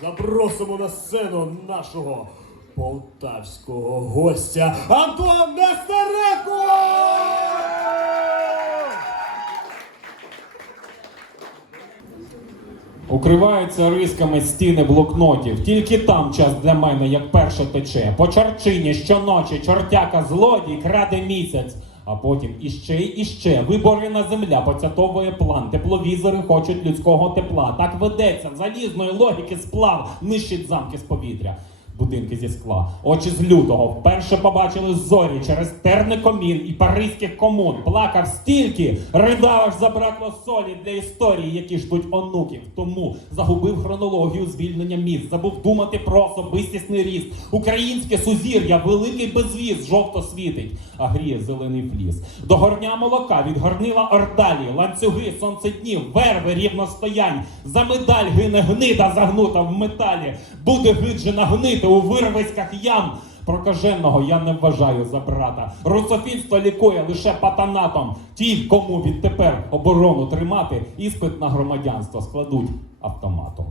запросимо на сцену нашого полтавського гостя Антон Нестеренко! Укриваються рисками стіни блокнотів. Тільки там час для мене, як перше тече. По чорчині щоночі чортяка злодій краде місяць. А потім іще іще. Виборена земля поцятовує план. Тепловізори хочуть людського тепла. Так ведеться залізної логіки сплав, нищить замки з повітря. Будинки зі скла, очі з лютого вперше побачили зорі через терний комін і паризьких комун. Плакав стільки, ридав аж забракло солі для історії, які ждуть онуків. Тому загубив хронологію звільнення міст, забув думати про особистісний ріст. Українське сузір'я, великий безвіз, жовто світить, а гріє зелений фліс. До горня молока від горнила ордалі, ланцюги, сонцеднів, верви рівностоянь. За медаль гине гнида загнута в металі. Буде гиджена гнити у вирвиськах ям. Прокаженого я не вважаю за брата. Русофільство лікує лише патанатом. Ті, кому відтепер оборону тримати, іспит на громадянство складуть автоматом.